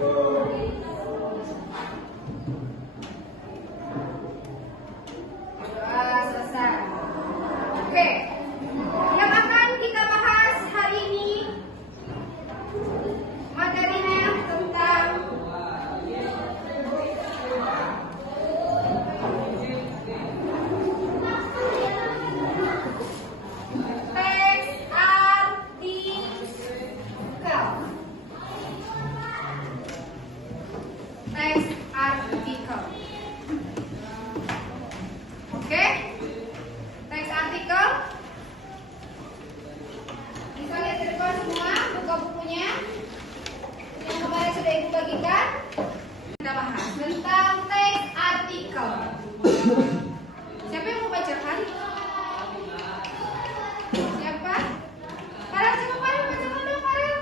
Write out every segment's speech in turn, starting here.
Selesai. Oke. Yang akan kita bahas hari ini materinya tentang teks artikel. Oke, teks artikel. Bisa lihat di depan semua, buka bukunya yang kemarin sudah ibu bagikan. Kita bahas tentang teks artikel. Siapa yang mau baca kali? Siapa? Farel, siapa Farel? Baca dulu Farel.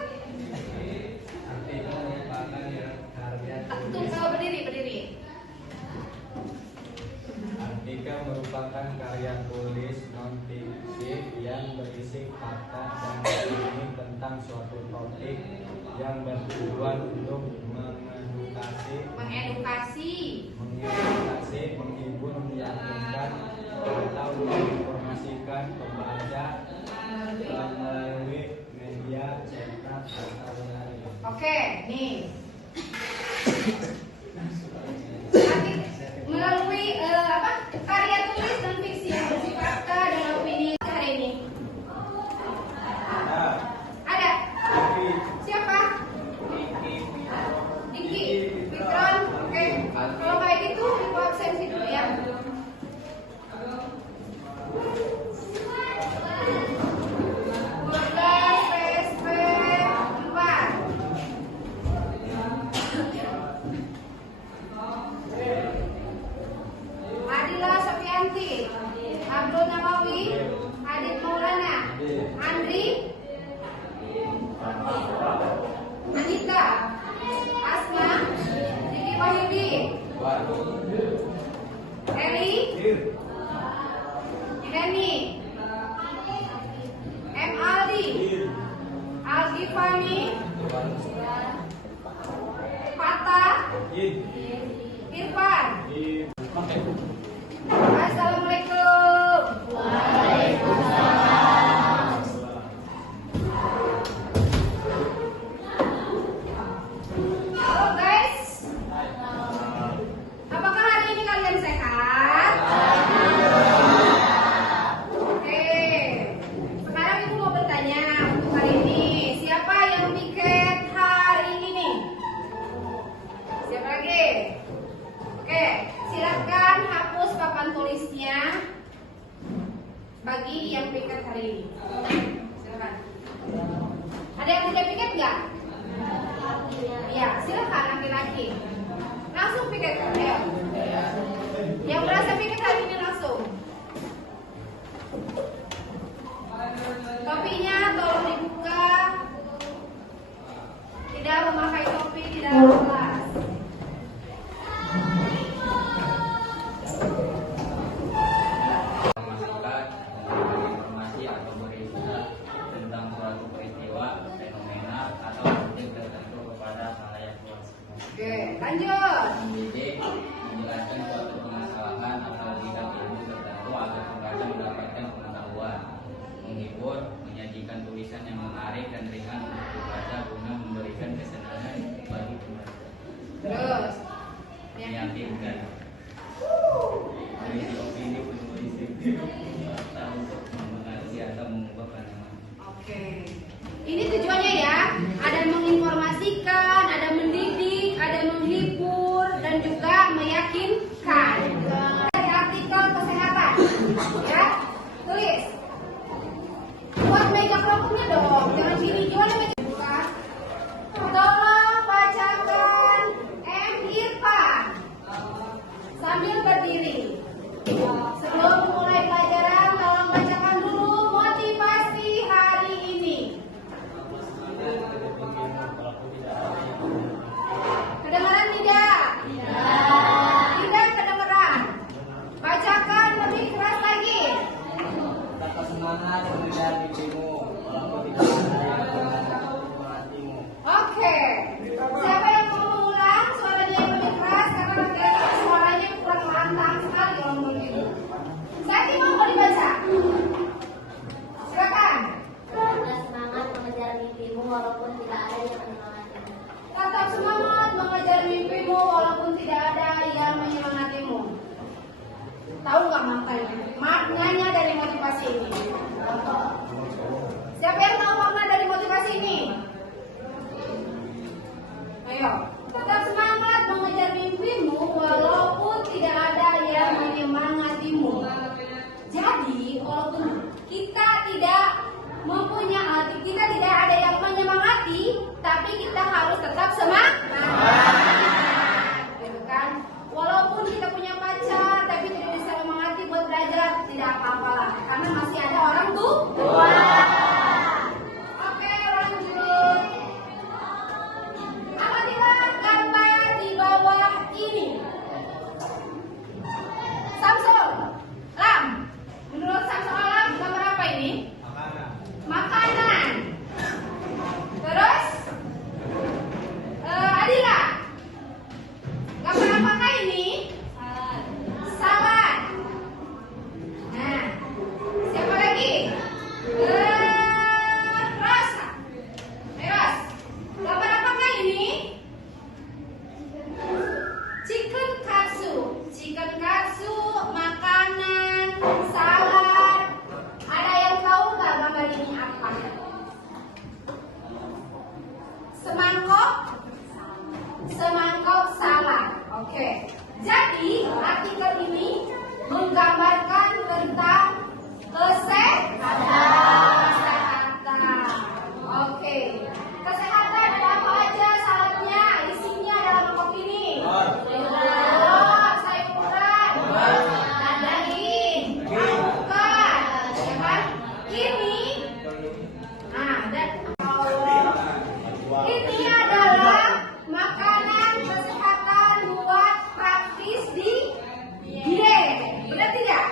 Tuh, kalau berdiri. Artikel merupakan karya tulis non-fiksi yang berisi fakta dan opini tentang suatu topik yang bertujuan untuk mengedukasi, menghibur, meyakinkan, atau menginformasikan pembaca melalui media cetak atau lain. Oke, nih. Melalui karya tulis dan fiksi yang berisi fakta dan opini hari ini. Ada. Siapa? Diki. Fikron. Oke. Kalau kayak gitu ibu absensi dulu ya. PSP 4. Adila Sofianti, Abdul Nawawi, Adit Maulana, Andri, Anita, Asma, Diki Wahyudi, Eli, Deni, M. Aldi, Algifani, Fatah, Irfan. Assalamualaikum. Waalaikumsalam. Halo guys. Apakah hari ini kalian sehat? Oke. Sekarang ibu mau bertanya untuk hari ini. Siapa yang piket hari ini? Siapa lagi? Oke, silakan hapus papan tulisnya bagi yang piket hari ini. Silakan. Ada yang tidak piket nggak? Ya, silakan laki-laki. Langsung piket, ayo. Yang merasa piket hari ini langsung. Topinya tolong dibuka. Tidak memakai topi di dalam kelas. Oke, lanjut. Mendidik, menjelaskan suatu permasalahan atau bidang ilmu tertentu agar pembaca mendapatkan pengetahuan. Menghibur, menyajikan tulisan yang menarik dan ringan untuk dibaca guna memberikan kesenangan bagi pembaca. Terus, meyakinkan. Berisi opini penulis serta untuk mempengaruhi atau mengubah pandangan. oke. Ini tujuannya ya, ada menginformasikan, ada mendidik, ada menghibur, dan juga meyakinkan. Dari artikel kesehatan, ya, tulis. Buat meja kelompoknya dong, jangan gini, gimana meja buka? Tolong bacakan M. Irfan. Ayo, tetap semangat mengejar mimpimu walaupun tidak ada yang menyemangatimu. Jadi, walaupun kita tidak mempunyai, kita tidak ada yang menyemangati, tapi kita harus tetap semangat. Gitu kan? Walaupun kita punya pacar, tapi tidak bisa menyemangati buat belajar, tidak apa-apalah, karena masih ada orang tua. Oke, lanjut. Amatilah gambar di bawah ini. Samsul, Lam. Menurut Samsul Alam, gambar apa ini? Makanan. Terus, Adila, gambar apakah ini? Salad. Nah, siapa lagi? Rosa. Ros, gambar apakah ini? Chicken katsu. Chicken katsu, makanan, salad. Ada yang tahu nggak gambar ini apa? Semangkok. Semangkok salad. Oke. Jadi artikel ini menggambarkan tentang kesehatan. Oke. Kesehatan ada apa aja saladnya? Isinya dalam mangkok ini. Telur, sayuran, daging, bukan, ya kan? Ini, ini adalah makanan kesehatan buat praktis di diet. Benar tidak?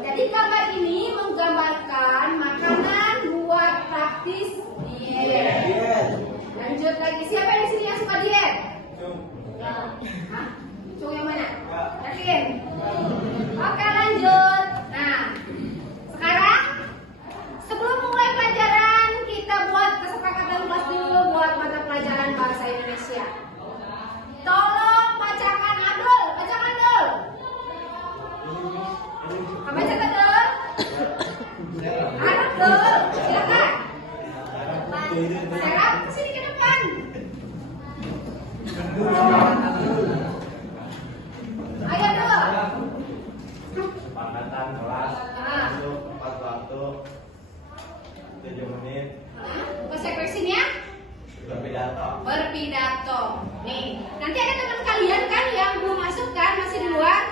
Jadi gambar ini menggambarkan makanan buat praktis diet. Lanjut lagi, siapa di sini yang suka diet? Hah? Cung yang mana? Yakin? Oke, lanjut. Nah, sekarang sebelum mulai pelajaran, kita buat kesepakatan kelas dulu buat mata pelajaran bahasa Indonesia. Tolong bacakan Abdul, bacakan Abdul. Bacakan Abdul. Abdul, silakan. Serap kesini ke depan. Ayo Abdul. Kesepakatan kelas untuk 4 waktu 7 menit Konsekuensinya berpidato. berpidato. Nih, nanti ada teman kalian kan yang belum masuk kan, masih di luar.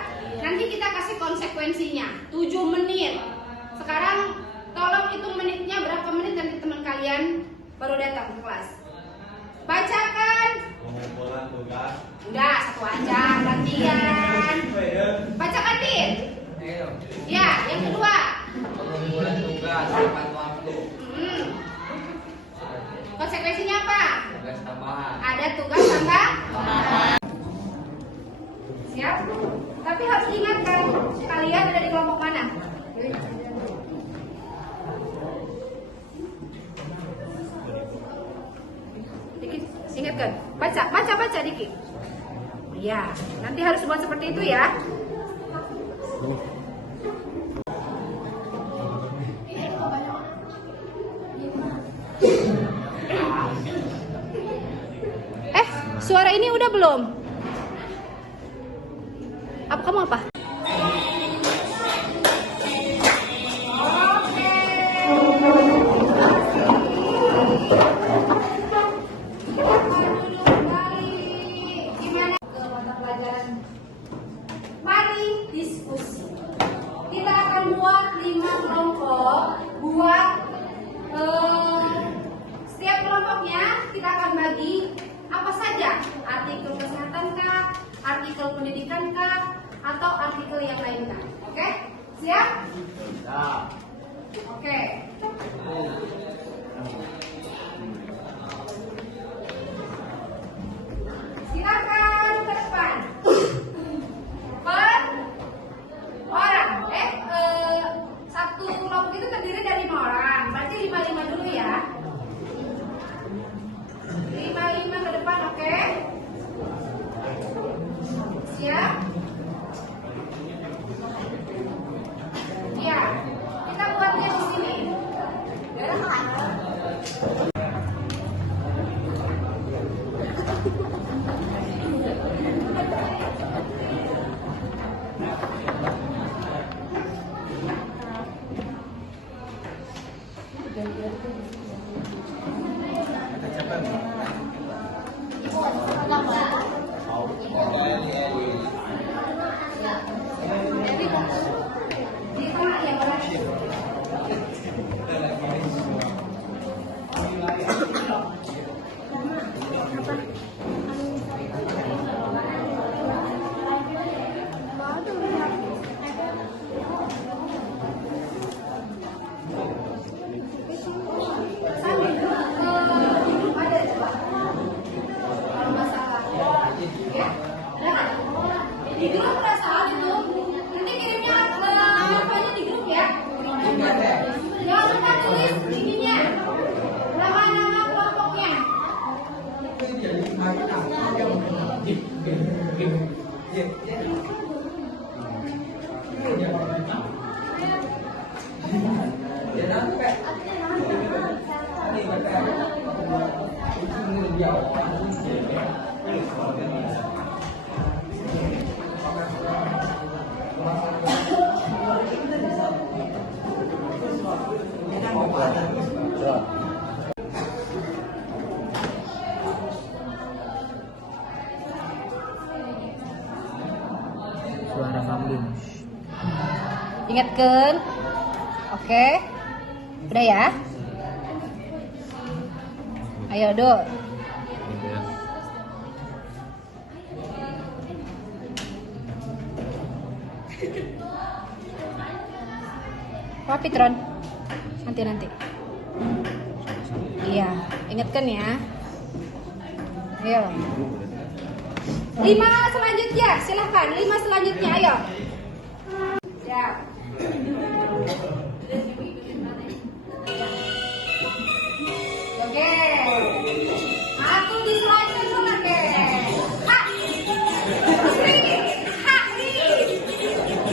Nanti kita kasih konsekuensinya 7 menit. Sekarang tolong hitung menitnya berapa menit, nanti teman kalian baru datang ke kelas. Bacakan. Pengumpulan tugas. Enggak, satu aja, gantian. Bacakan, Dit. Ya, yang kedua. Pengumpulan tugas 4 waktu. Konsekuensinya apa? Tugas tambahan. Ada tugas tambah. Siap? Tapi harus diingatkan, kalian ada di kelompok mana? Dikit, ingatkan. Baca dikit. Iya, nanti harus buat seperti itu ya. Suara ini udah belum? Apa kamu apa? Gimana ke mata pelajaran? Mari diskusi. Kita akan buat 5 kelompok. Buat setiap kelompoknya kita akan bagi apa saja, artikel kesehatan kah, artikel pendidikan kah, atau artikel yang lain kah? Oke? Siap? Siap. Oke. Silakan ke depan. Per orang. Satu kelompok itu terdiri dari 5 orang. Berarti 5-5 dulu ya. 5-5 ke depan, oke? Siap? Ya, kita buatnya di sini. Di grup udah soal itu. Nanti kirimnya infonya di grup ya. Jangan lupa tulis ininya. Nama-nama kelompoknya. Suara kambing. Ingatkan. Oke. Udah ya? Ayo, Dok. Rapi, Tron. Nanti. Iya, ingatkan ya. Ayo. 5 selanjutnya, silahkan. 5 selanjutnya, ayo. Siap. Oke. Aku di slide dulu, oke. Ha. Ri. Ha, ri.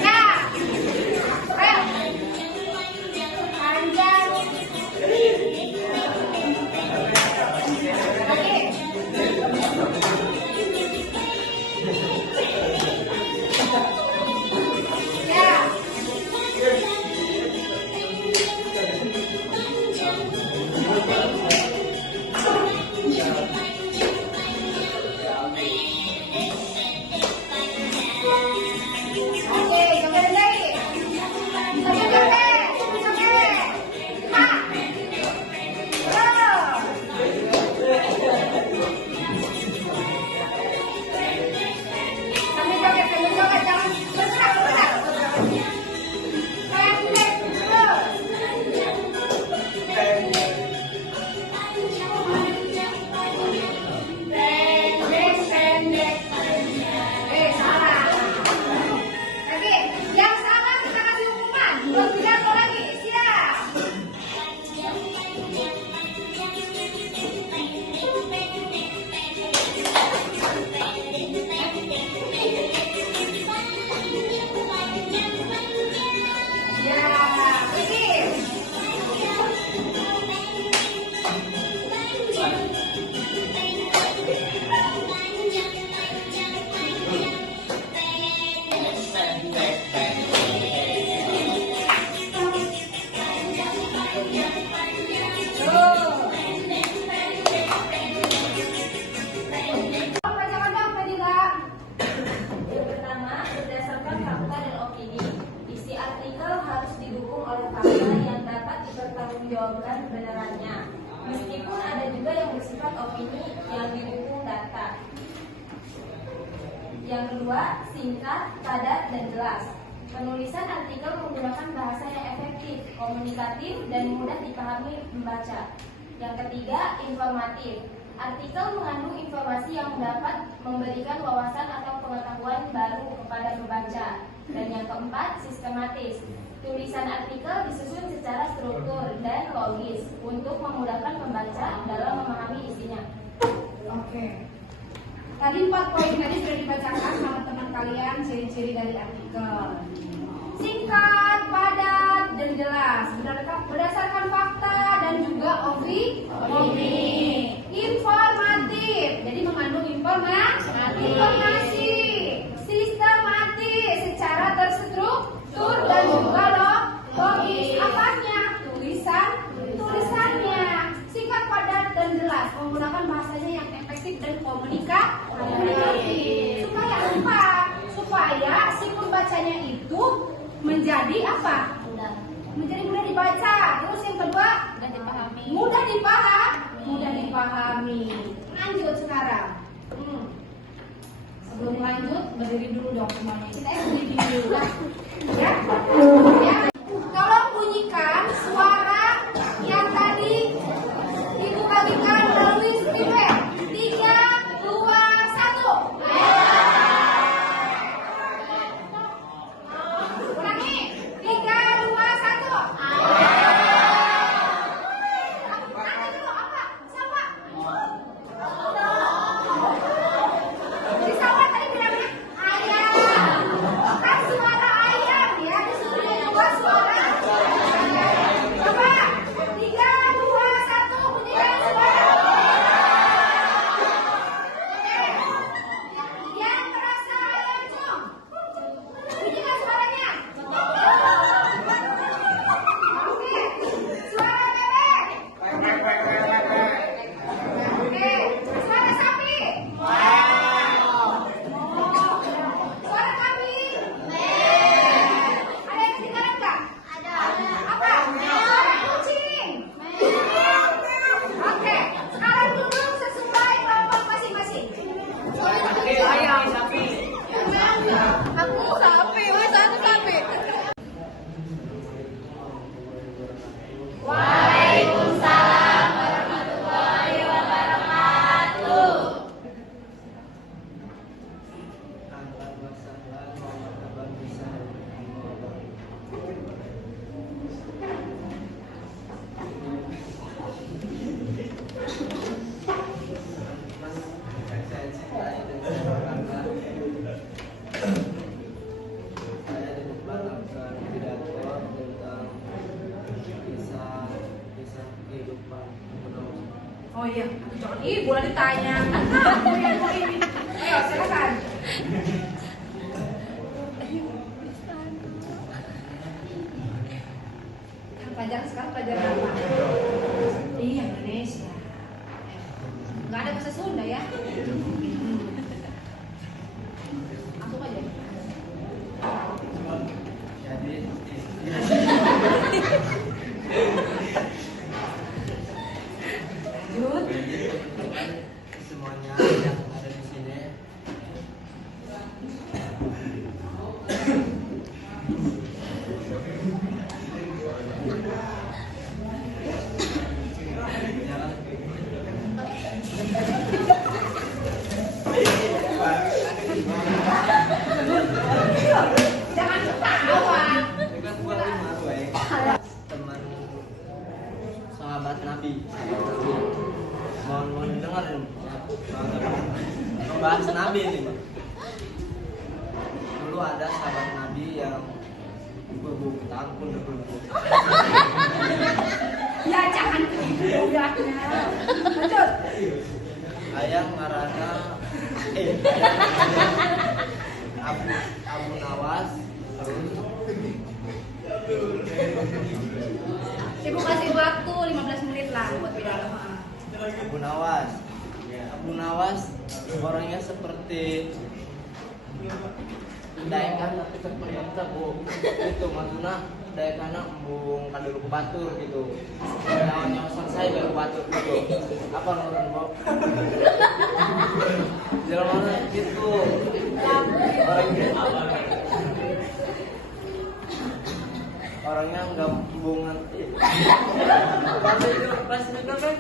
Ya. Ayo. Panjang. Oke. Ya. Oke, kembali lagi. Sampai. Ha. Sambil joget, jangan bergerak. Pendek terus. Pendek. Salah. Oke, yang salah kita kasih hukuman. Belum jatuh lagi. Siap. Ya, pergi. Bacakan dong, Fadila. Yang pertama, berdasarkan fakta dan opini, isi artikel harus didukung oleh fakta yang dapat dipertanggungjawabkan kebenarannya. Meskipun ada juga yang bersifat opini yang didukung data. Yang kedua, singkat, padat, dan jelas. Penulisan artikel menggunakan bahasa yang efektif, komunikatif, dan mudah dipahami pembaca. Yang ketiga, informatif. Artikel mengandung informasi yang dapat memberikan wawasan atau pengetahuan baru kepada pembaca. Dan yang keempat, sistematis. Tulisan artikel disusun secara struktur dan logis untuk memudahkan pembaca dalam memahami isinya. Oke. Tadi 4 poin tadi sudah dibacakan sama teman kalian ciri-ciri dari artikel. Singkat, padat, dan jelas. Berdasarkan fakta dan juga opini. Informatif. Jadi mengandung informasi. Sistematis secara terstruktur dan juga logis. Apanya? Tulisannya. Singkat, padat, dan jelas. Menggunakan bahasanya yang efektif dan komunikatif. membacanya itu menjadi apa? Menjadi mudah dibaca. Terus yang kedua, mudah dipahami. Lanjut sekarang. Sebelum lanjut, berdiri dulu dong semuanya. Kita berdiri dulu lah. Ya. Ya. Tolong bunyikan suara yang tadi Ibu bagikan melalui script. 3, 2, 1. Ulangi. 3, 2, 1. Nanti dulu apa? Siapa? Si Sawan tadi bilangnya ayam. Kan suara ayam ya, disuruh dua suara. Coba 3, 2, 1 bunyikan suara. Oke. Yang merasa ayam cung, bunyikan suaranya. Oke. Suara bebek. Oke. Suara sapi. Suara kambing. Ada yang ketinggalan nggak? Apa? Suara kucing. Oke. Sekarang duduk sesuai kelompok masing-masing. Ayam, sapi. Aku sapi, satu sapi. Waalaikumsalam warahmatullahi wabarakatuh. Saya diperkenalkan pidato tentang kisah kehidupan manusia. Oh iya, ih boleh ditanya. Ayo silakan. Pelajaran sekarang pelajaran apa? Iya Indonesia. Nggak ada bahasa Sunda ya? Langsung aja. Jadi Lanjut. semuanya yang ada di sini Jangan ketawa. teman sahabat Nabi. Mohon dengar bahas Nabi ini. Dulu ada sahabat Nabi yang berbuk takut berbuk. Ya jangan udahnya. Lanjut. Ayah ngaranna Abu Nawas. Ibu kasih waktu 15 menit lah buat pidato. Abu Nawas. Abu Nawas orangnya seperti daekan tapi terpenuh bu. Itu maksudnya daekan embung kadiru ku batur gitu. Lawannya selesai baru batur gitu. Apa nurun Bob? Jalan mana gitu. Orangnya nggak hubungan. Tapi itu pasti juga kan.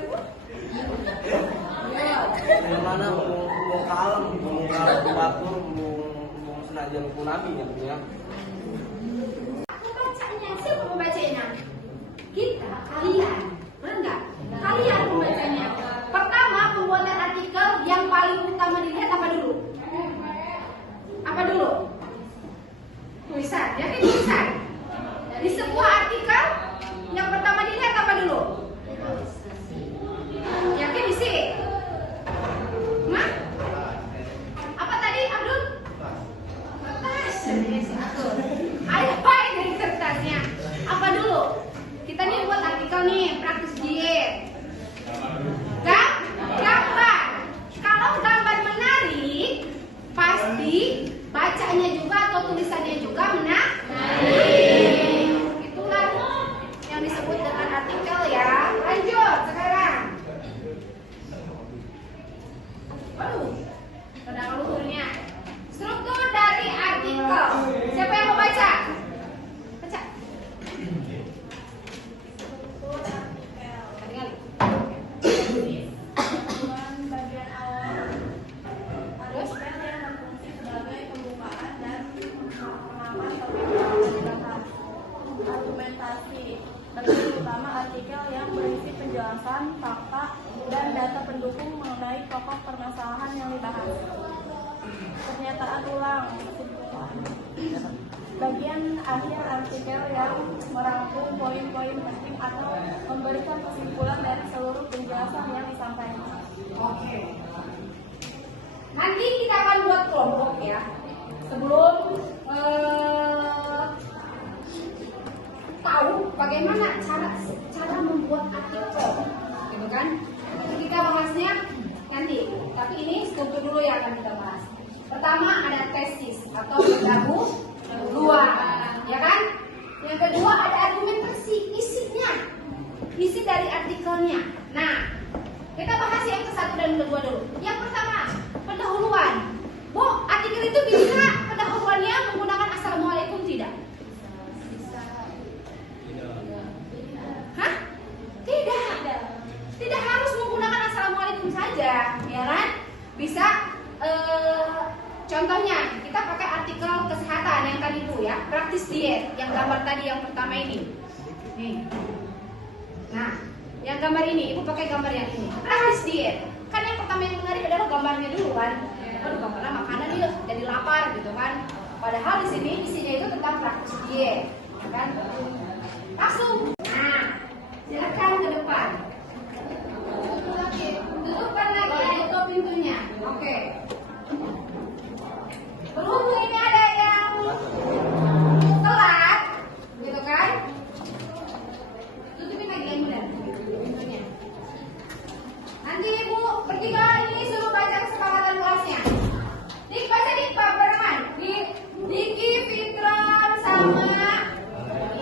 Mana mau kalem, batur, mau senajan ku nabi ya. Pembacanya, siapa pembacanya? Kita, kalian. Benar nggak? Kalian pembacanya. Pertama, pembuatan artikel yang paling utama dilihat apa dulu? Apa dulu? Tulisan, ya kan tulisan. Di sebuah artikel, yang pertama dilihat apa dulu? Yakin isi? Hah? Apa tadi Abdul? Kertas. Ada baik dari kertasnya. Apa dulu? Kita nih buat artikel nih, praktis diet. Gambar. Kalau gambar menarik, pasti bacanya juga atau tulisannya juga menarik. Itulah yang disebut dengan artikel ya. Lanjut sekarang. Waduh, ada luhurnya. Struktur dari artikel. Siapa yang mau baca? Baca. Bagian awal artikel yang berfungsi sebagai pembukaan dan pengamat topik yang dibahas. Argumentasi. Bagian utama artikel yang berisi penjelasan, fakta, dan data pendukung mengenai pokok permasalahan yang dibahas. Pernyataan ulang. Bagian akhir artikel yang merangkum poin-poin penting atau memberikan kesimpulan dari seluruh penjelasan yang disampaikan. Oke. Nanti kita akan buat kelompok ya. Sebelum tahu bagaimana cara membuat artikel, gitu kan? Itu kita bahasnya nanti. Tapi ini struktur dulu yang akan kita bahas. Pertama ada tesis atau pendahuluan, ya kan? Yang kedua ada argumentasi, isi dari artikelnya. Nah, kita bahas yang ke-1 dan ke-2 dulu. Yang pertama, pendahuluan. Bu, artikel itu bisa pendahuluannya menggunakan assalamualaikum tidak? Hah? Tidak. Tidak harus menggunakan assalamualaikum saja, ya kan? Bisa. Contohnya, kita pakai artikel kesehatan yang tadi itu ya, praktis diet, yang gambar tadi yang pertama ini. Nih. Nah, yang gambar ini, ibu pakai gambar yang ini, praktis diet. Kan yang pertama yang menarik adalah gambarnya dulu kan. Aduh, gambarnya makanan dia jadi lapar gitu kan. Padahal di sini isinya itu tentang praktis diet, ya kan? Langsung. Nah, silakan ke depan. Tutupkan lagi, tutup pintunya. Oke. Berhubung ini ada yang telat, gitu kan? Tutupin lagi yang benar pintunya. Nanti ibu bertiga ini suruh baca kesepakatan kelasnya. Dik, baca dik, Pak barengan. Diki, Fitran, sama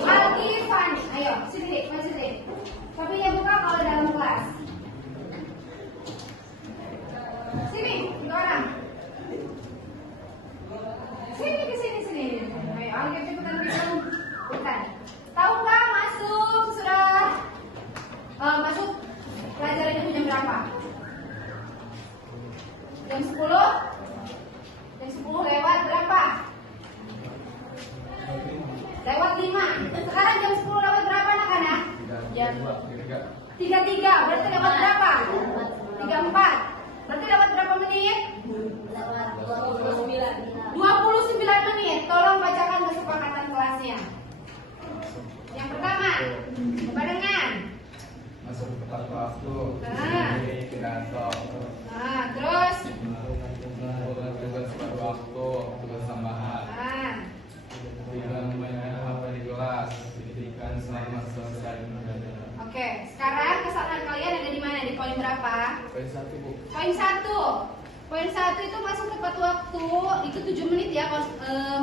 Alki, Fani. Ayo, sini dik, baca dik. Tapi yang buka kalau dalam kelas. Sini, 3 orang. Sini ke sini. Ayo, Alki cepetan bilang. Bukan. Tahu nggak masuk pelajaran itu jam berapa? Jam 10? Jam 10 lewat berapa? Lewat 5. Sekarang jam 10 lewat berapa anak-anak? Jam 3:03. Berarti lewat berapa? 3:04. Berarti lewat berapa menit? Lewat 29 menit. Tolong bacakan kesepakatan kelasnya. Yang pertama, barengan. Masuk tepat waktu. Pidato. Nah, terus. Tugas tepat waktu. Tugas tambahan. Nah, Tidak memainkan HP di kelas. Pendidikan selama selesai. oke. Sekarang kesalahan kalian ada di mana? Di poin berapa? Poin 1, Bu. Poin 1. Poin 1 itu masuk tepat waktu. Itu 7 menit ya.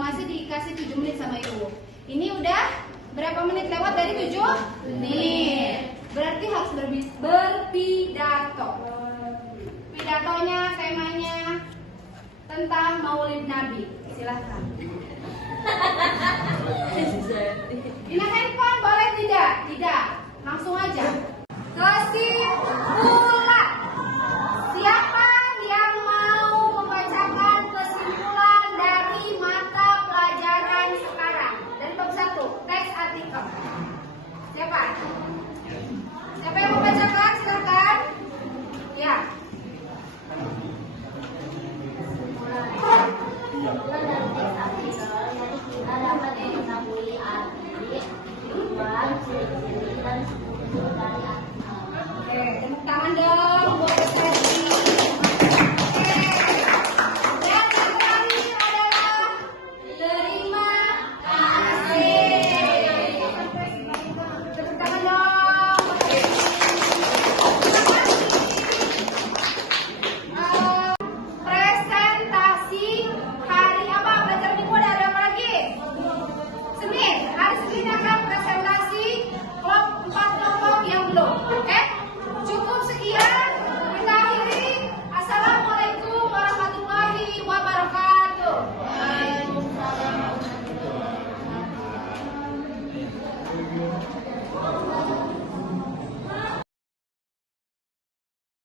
Masih dikasih 7 menit sama ibu. Ini udah berapa menit lewat dari 7 menit. Berarti harus berpidato. Pidatonya, temanya tentang Maulid Nabi. Silahkan. Ini handphone boleh tidak? Tidak. Langsung aja. Kelas